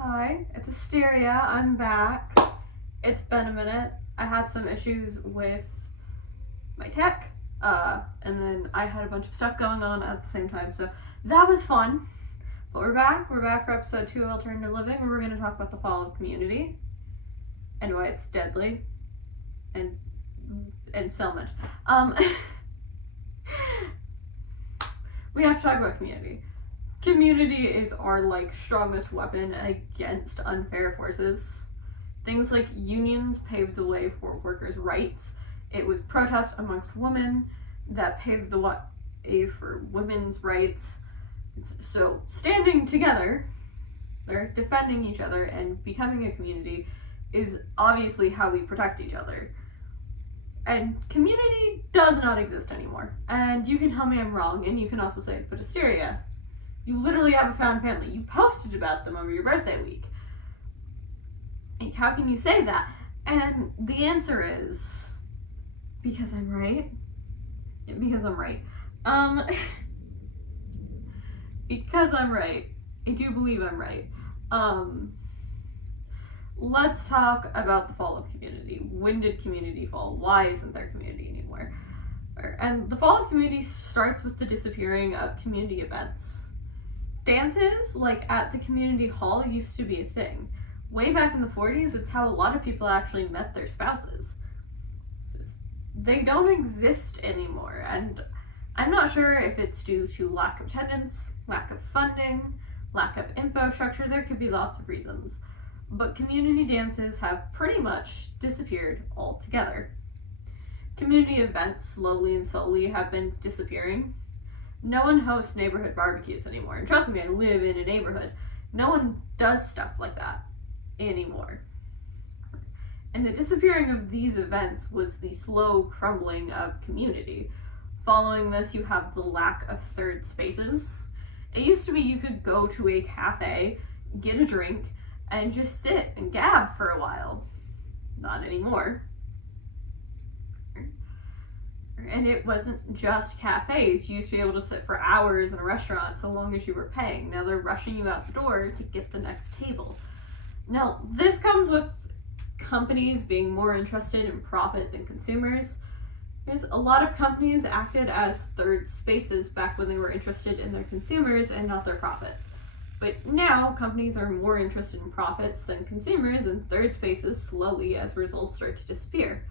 Hi, it's Asteria. I'm back. It's been a minute. I had some issues with my tech, and then I had a bunch of stuff going on at the same time, so that was fun. But we're back. We're back for episode 2 of Alternative Living, where we're going to talk about the fall of community and why it's deadly and so much. We have to talk about community. Community is our strongest weapon against unfair forces. Things like unions paved the way for workers' rights. It was protest amongst women that paved the way for women's rights. So standing together, they're defending each other and becoming a community is obviously how we protect each other. And community does not exist anymore. And you can tell me I'm wrong, and you can also say, but Asteria, you literally have a found family. You posted about them over your birthday week. Like, how can you say that? And the answer is, because I'm right. Because I'm right. Because I'm right. I do believe I'm right. Let's talk about the fall of community. When did community fall? Why isn't there community anymore? And the fall of community starts with the disappearing of community events. Dances, at the community hall, used to be a thing. Way back in the 40s, it's how a lot of people actually met their spouses. They don't exist anymore, and I'm not sure if it's due to lack of attendance, lack of funding, lack of infrastructure. There could be lots of reasons. But community dances have pretty much disappeared altogether. Community events, slowly and slowly, have been disappearing. No one hosts neighborhood barbecues anymore. And trust me, I live in a neighborhood. No one does stuff like that anymore. And the disappearing of these events was the slow crumbling of community. Following this, you have the lack of third spaces. It used to be you could go to a cafe, get a drink, and just sit and gab for a while. Not anymore. And it wasn't just cafes. You used to be able to sit for hours in a restaurant so long as you were paying. Now they're rushing you out the door to get the next table. Now, this comes with companies being more interested in profit than consumers. Because a lot of companies acted as third spaces back when they were interested in their consumers and not their profits. But now companies are more interested in profits than consumers, and third spaces slowly, as results, start to disappear.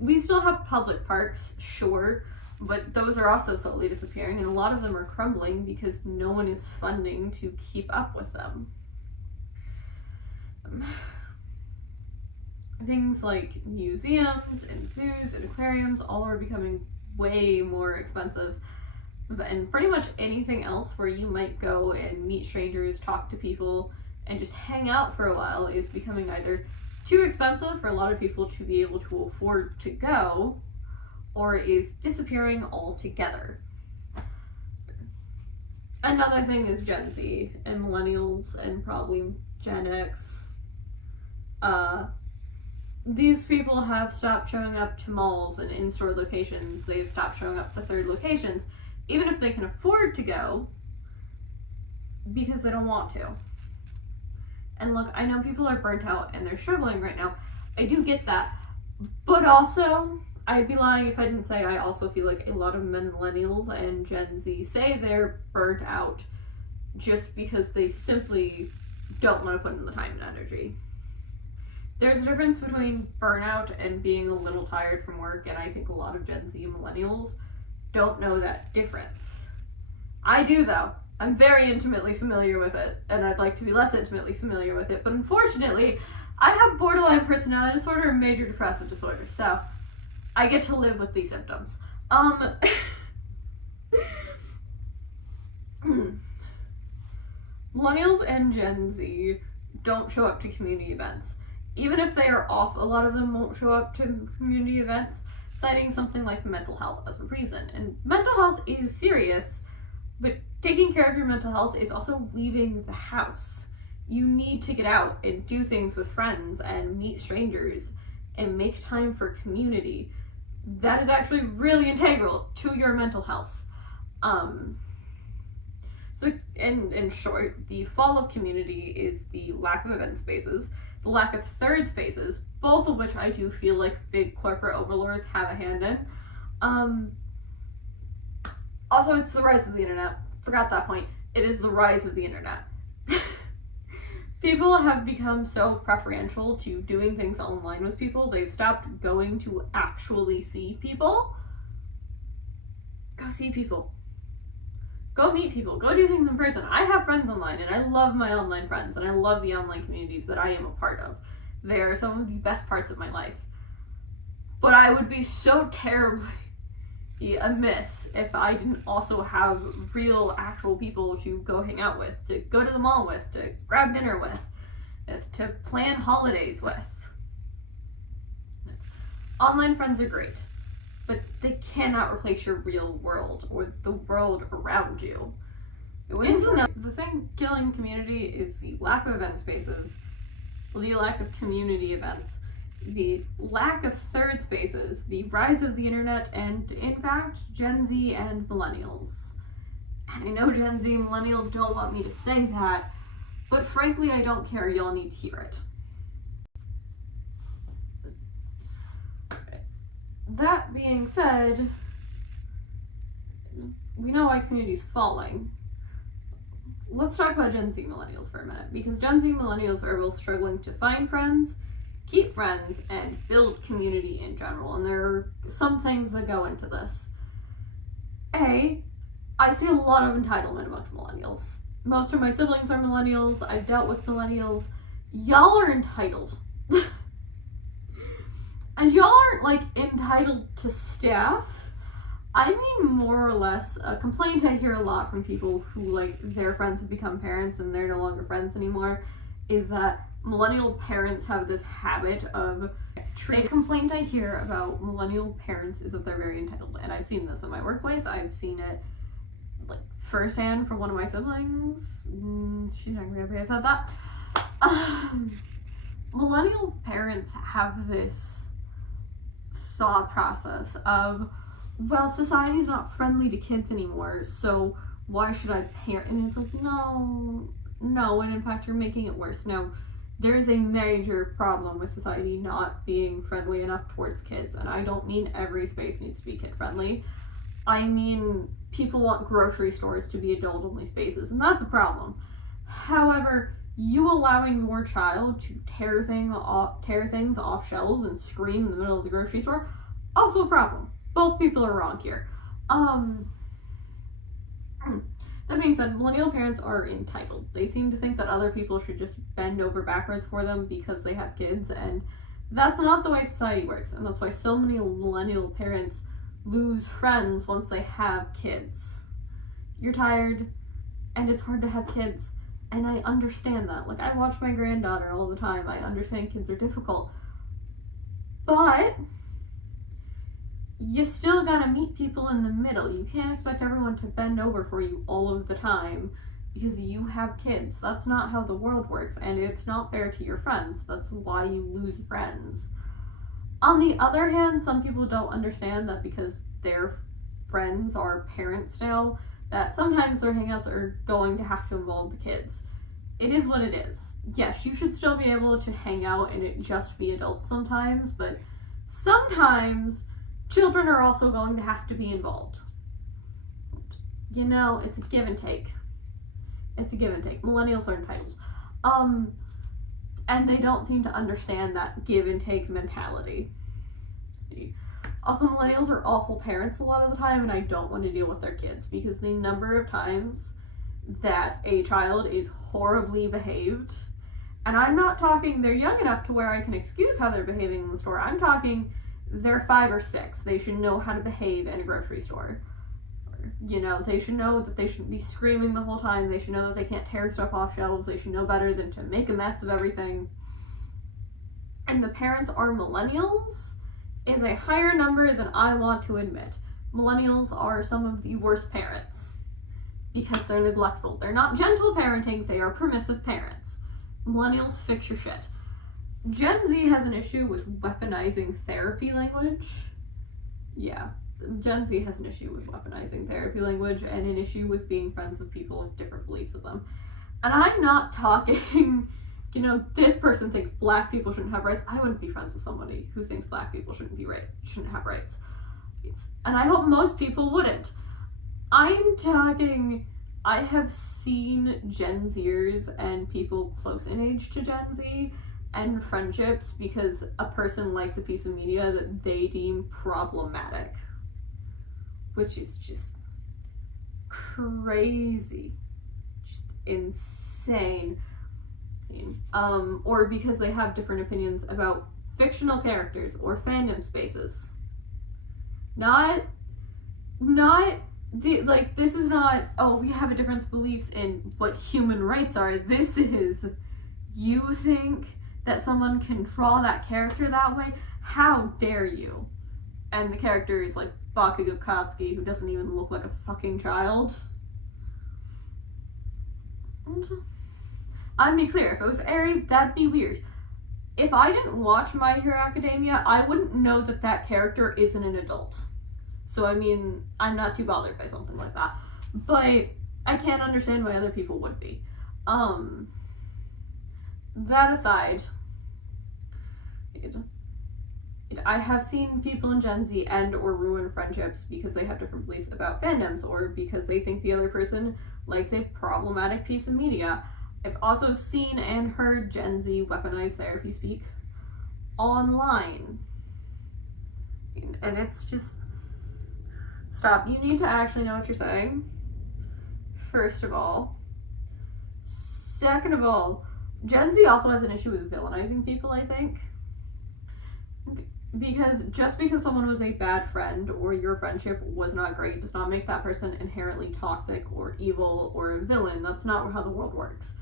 We still have public parks, sure, but those are also slowly disappearing, and a lot of them are crumbling because no one is funding to keep up with them. Things like museums and zoos and aquariums all are becoming way more expensive. And pretty much anything else where you might go and meet strangers, talk to people, and just hang out for a while is becoming either too expensive for a lot of people to be able to afford to go, or is disappearing altogether. Another thing is Gen Z and millennials and probably Gen X. These people have stopped showing up to malls and in-store locations. They've stopped showing up to third locations, even if they can afford to go, because they don't want to. And look, I know people are burnt out and they're struggling right now. I do get that. But also, I'd be lying if I didn't say I also feel like a lot of millennials and Gen Z say they're burnt out just because they simply don't want to put in the time and energy. There's a difference between burnout and being a little tired from work, and I think a lot of Gen Z and millennials don't know that difference. I do, though. I'm very intimately familiar with it, and I'd like to be less intimately familiar with it, but unfortunately, I have borderline personality disorder and major depressive disorder, so I get to live with these symptoms. Millennials and Gen Z don't show up to community events. Even if they are off, a lot of them won't show up to community events, citing something like mental health as a reason. And mental health is serious, but taking care of your mental health is also leaving the house. You need to get out and do things with friends and meet strangers and make time for community. That is actually really integral to your mental health. So, in short, the fall of community is the lack of event spaces, the lack of third spaces, both of which I do feel like big corporate overlords have a hand in. Also, it's the rise of the internet. Forgot that point. It is the rise of the internet. People have become so preferential to doing things online with people, they've stopped going to actually see people. Go see people. Go meet people. Go do things in person. I have friends online, and I love my online friends, and I love the online communities that I am a part of. They are some of the best parts of my life. But I would be so terribly amiss if I didn't also have real, actual people to go hang out with, to go to the mall with, to grab dinner with, to plan holidays with. Online friends are great, but they cannot replace your real world or the world around you. The thing killing community is the lack of event spaces, the lack of community events, the lack of third spaces, the rise of the internet, and in fact, Gen Z and millennials. And I know Gen Z and millennials don't want me to say that, but frankly, I don't care. Y'all need to hear it. That being said, we know why community's falling. Let's talk about Gen Z millennials for a minute, because Gen Z millennials are both struggling to find friends, keep friends, and build community in general, and there are some things that go into this. I see a lot of entitlement amongst millennials. Most of my siblings are millennials. I've dealt with millennials. Y'all are entitled. And y'all aren't, like, entitled to stuff. I mean, more or less, a complaint I hear a lot from people who, like, their friends have become parents and they're no longer friends anymore, is that millennial parents have this habit of a complaint I hear about millennial parents is that they're very entitled. And I've seen this in my workplace. I've seen it, like, firsthand from one of my siblings. She's not gonna be happy I said that. Millennial parents have this thought process of, well, society's not friendly to kids anymore, so why should I parent? And it's like, no, and in fact, you're making it worse. Now, there's a major problem with society not being friendly enough towards kids, and I don't mean every space needs to be kid-friendly. I mean, people want grocery stores to be adult-only spaces, and that's a problem. However, you allowing your child to tear things off shelves and scream in the middle of the grocery store, also a problem. Both people are wrong here. That being said, millennial parents are entitled. They seem to think that other people should just bend over backwards for them because they have kids, and that's not the way society works, and that's why so many millennial parents lose friends once they have kids. You're tired, and it's hard to have kids. And I understand that. Like, I watch my granddaughter all the time. I understand kids are difficult. But you still gotta meet people in the middle. You can't expect everyone to bend over for you all of the time because you have kids. That's not how the world works, and it's not fair to your friends. That's why you lose friends. On the other hand, some people don't understand that because their friends are parents now, that sometimes their hangouts are going to have to involve the kids. It is what it is. Yes, you should still be able to hang out and it just be adults sometimes, but sometimes children are also going to have to be involved. You know, it's a give and take. It's a give and take. Millennials are entitled. And they don't seem to understand that give and take mentality. Also, millennials are awful parents a lot of the time, and I don't want to deal with their kids because the number of times that a child is horribly behaved, and I'm not talking they're young enough to where I can excuse how they're behaving in the store. I'm talking they're 5 or 6. They should know how to behave in a grocery store. You know, they should know that they shouldn't be screaming the whole time. They should know that they can't tear stuff off shelves. They should know better than to make a mess of everything. And the parents are millennials is a higher number than I want to admit. Millennials are some of the worst parents because they're neglectful. They're not gentle parenting, they are permissive parents. Millennials, fix your shit. Gen Z has an issue with weaponizing therapy language. Yeah. Gen Z has an issue with weaponizing therapy language and an issue with being friends with people with different beliefs of them. And I'm not talking, this person thinks black people shouldn't have rights. I wouldn't be friends with somebody who thinks black people shouldn't have rights. And I hope most people wouldn't. I'm talking, I have seen Gen Zers and people close in age to Gen Z and friendships because a person likes a piece of media that they deem problematic, which is just crazy, just insane. Or because they have different opinions about fictional characters or fandom spaces. Not this is not, we have a difference of beliefs in what human rights are. This is, you think that someone can draw that character that way? How dare you? And the character is like Bakugo Katsuki, who doesn't even look like a fucking child. I'm be clear, if it was Eri, that'd be weird. If I didn't watch My Hero Academia, I wouldn't know that character isn't an adult. So, I'm not too bothered by something like that. But I can't understand why other people would be. That aside, I have seen people in Gen Z end or ruin friendships because they have different beliefs about fandoms or because they think the other person likes a problematic piece of media. I've also seen and heard Gen Z weaponize therapy speak online. And it's just, stop. You need to actually know what you're saying, first of all. Second of all, Gen Z also has an issue with villainizing people, I think. Because just because someone was a bad friend or your friendship was not great does not make that person inherently toxic or evil or a villain. That's not how the world works.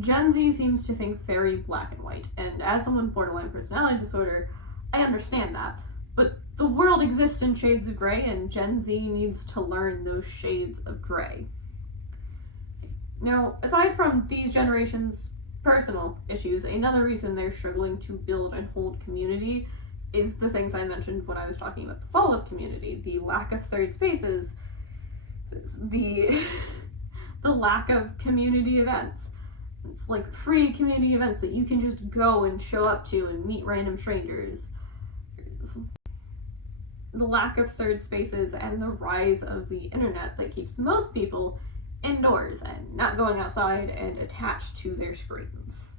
Gen Z seems to think very black and white, and as someone with borderline personality disorder, I understand that. But the world exists in shades of gray, and Gen Z needs to learn those shades of gray. Now, aside from these generations' personal issues, another reason they're struggling to build and hold community is the things I mentioned when I was talking about the fall of community, the lack of third spaces, the lack of community events. It's like free community events that you can just go and show up to and meet random strangers. The lack of third spaces and the rise of the internet that keeps most people indoors and not going outside and attached to their screens.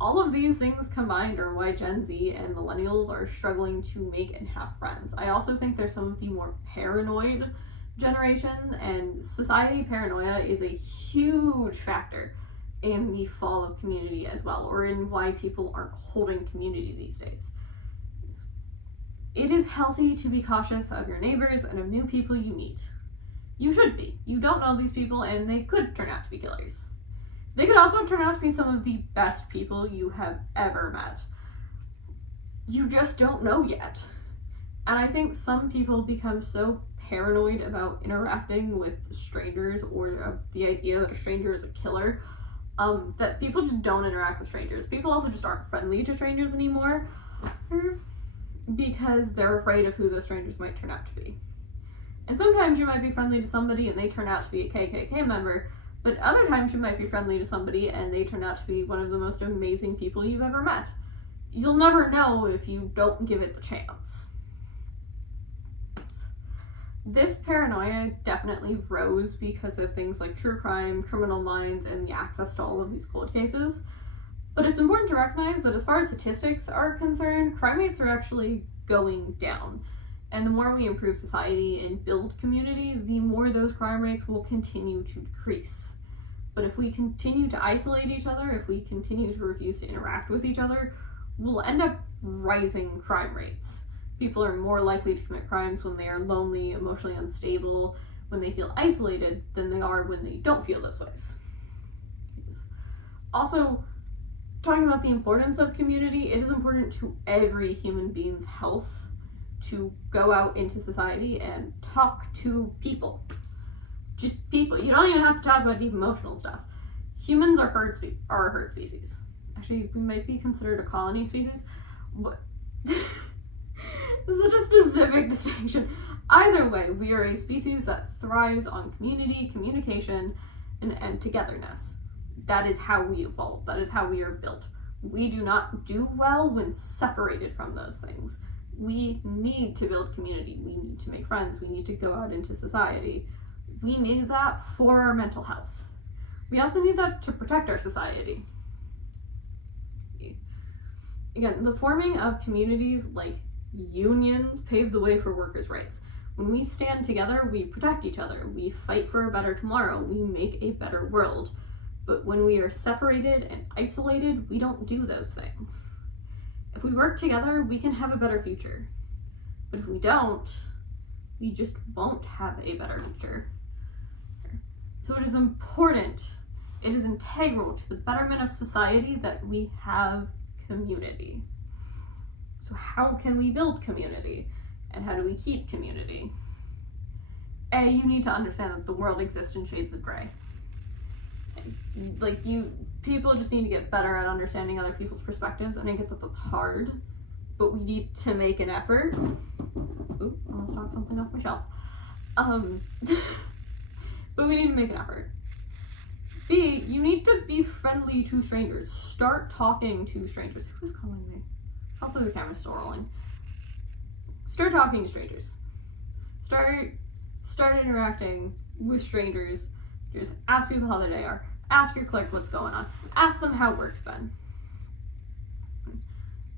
All of these things combined are why Gen Z and millennials are struggling to make and have friends. I also think they're some of the more paranoid generation, and society paranoia is a huge factor in the fall of community as well, or in why people aren't holding community these days. It is healthy to be cautious of your neighbors and of new people you meet. You should be. You don't know these people, and they could turn out to be killers. They could also turn out to be some of the best people you have ever met. You just don't know yet. And I think some people become so paranoid about interacting with strangers or the idea that a stranger is a killer, that people just don't interact with strangers. People also just aren't friendly to strangers anymore because they're afraid of who those strangers might turn out to be. And sometimes you might be friendly to somebody and they turn out to be a KKK member, but other times you might be friendly to somebody and they turn out to be one of the most amazing people you've ever met. You'll never know if you don't give it the chance. This paranoia definitely rose because of things like true crime, criminal minds, and the access to all of these cold cases. But it's important to recognize that as far as statistics are concerned, crime rates are actually going down. And the more we improve society and build community, the more those crime rates will continue to decrease. But if we continue to isolate each other, if we continue to refuse to interact with each other, we'll end up rising crime rates. People are more likely to commit crimes when they are lonely, emotionally unstable, when they feel isolated, than they are when they don't feel those ways. Also, talking about the importance of community, it is important to every human being's health to go out into society and talk to people. Just people. You don't even have to talk about deep emotional stuff. Humans are a herd species. Actually, we might be considered a colony species. But This is such a specific distinction. Either way, we are a species that thrives on community, communication, and togetherness. That is how we evolve. That is how we are built. We do not do well when separated from those things. We need to build community. We need to make friends. We need to go out into society. We need that for our mental health. We also need that to protect our society. Again, the forming of communities like unions pave the way for workers' rights. When we stand together, we protect each other. We fight for a better tomorrow. We make a better world. But when we are separated and isolated, we don't do those things. If we work together, we can have a better future. But if we don't, we just won't have a better future. So it is important, it is integral to the betterment of society that we have community. So how can we build community? And how do we keep community? A, you need to understand that the world exists in shades of gray. People just need to get better at understanding other people's perspectives, and I get that that's hard, but we need to make an effort. Oop, almost knocked something off my shelf. But we need to make an effort. B, you need to be friendly to strangers. Start talking to strangers. Who's calling me? Hopefully the camera's still rolling. Start talking to strangers. Start interacting with strangers. Just ask people how their day are. Ask your clerk what's going on. Ask them how work's been.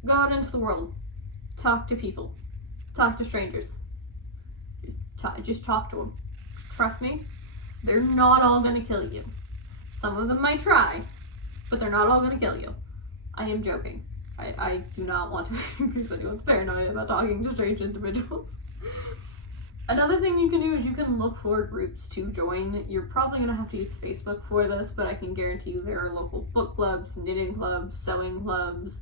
Go out into the world. Talk to people. Talk to strangers. Just talk to them. Trust me, they're not all going to kill you. Some of them might try, but they're not all going to kill you. I am joking. I do not want to increase anyone's paranoia about talking to strange individuals. Another thing you can do is you can look for groups to join. You're probably going to have to use Facebook for this, but I can guarantee you there are local book clubs, knitting clubs, sewing clubs,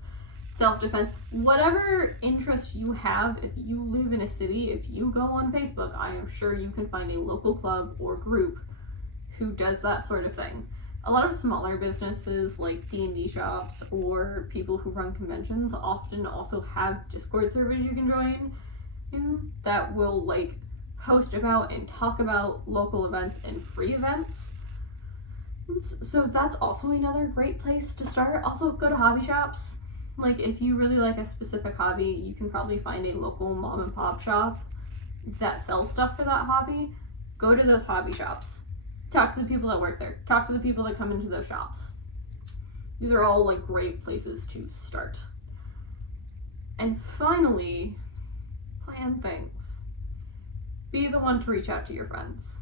self-defense. Whatever interest you have, if you live in a city, if you go on Facebook, I am sure you can find a local club or group who does that sort of thing. A lot of smaller businesses like D&D shops or people who run conventions often also have Discord servers you can join in that will post about and talk about local events and free events. So that's also another great place to start. Also, go to hobby shops. If you really like a specific hobby, you can probably find a local mom and pop shop that sells stuff for that hobby. Go to those hobby shops. Talk to the people that work there. Talk to the people that come into those shops. These are all great places to start. And finally, plan things. Be the one to reach out to your friends.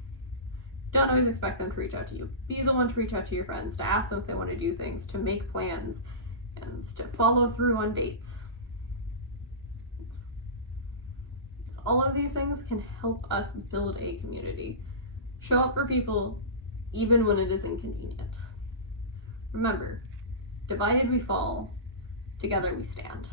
Don't always expect them to reach out to you. Be the one to reach out to your friends, to ask them if they want to do things, to make plans, and to follow through on dates. All of these things can help us build a community. Show up for people even when it is inconvenient. Remember, divided we fall, together we stand.